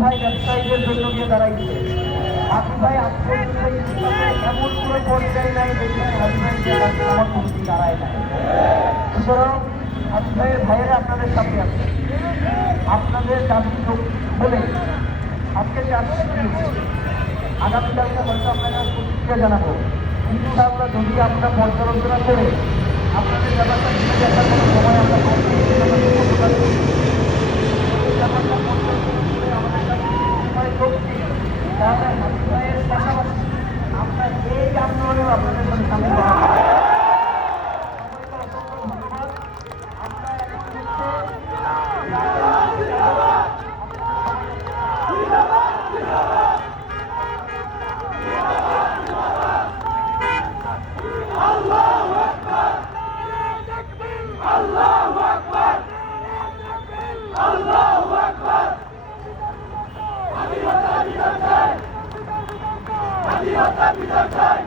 ভাই ব্যবসায়ীদের জন্য গিয়ে দাঁড়াইছে। হাজি ভাই আজ পর্যন্ত এমন কোনো পর্যায়ে নাই যেখানে হাজি ভাই আমার কমিটি দাঁড়ায় নাই। সুতরাং হাজি ভাইয়ের ভাইয়েরা আপনাদের সাথে আছে, আপনাদের দাবি বলে আজকে আগামীকালকে হয়তো আপনারা প্রতিক্রিয়া জানাবো। ইনশাআল্লাহ যদি আপনারা পর্যালোচনা করে আপনাদের ব্যাপারটা ঘুরে দেখার কোনো সময় আমরা তাহলে হাজি ভাইয়ের পাশাপাশি আমরা এই আন্দোলনেও আপনাদের সাথে সামিল হওয়া। স্বাধীনতা বিজয় চাই।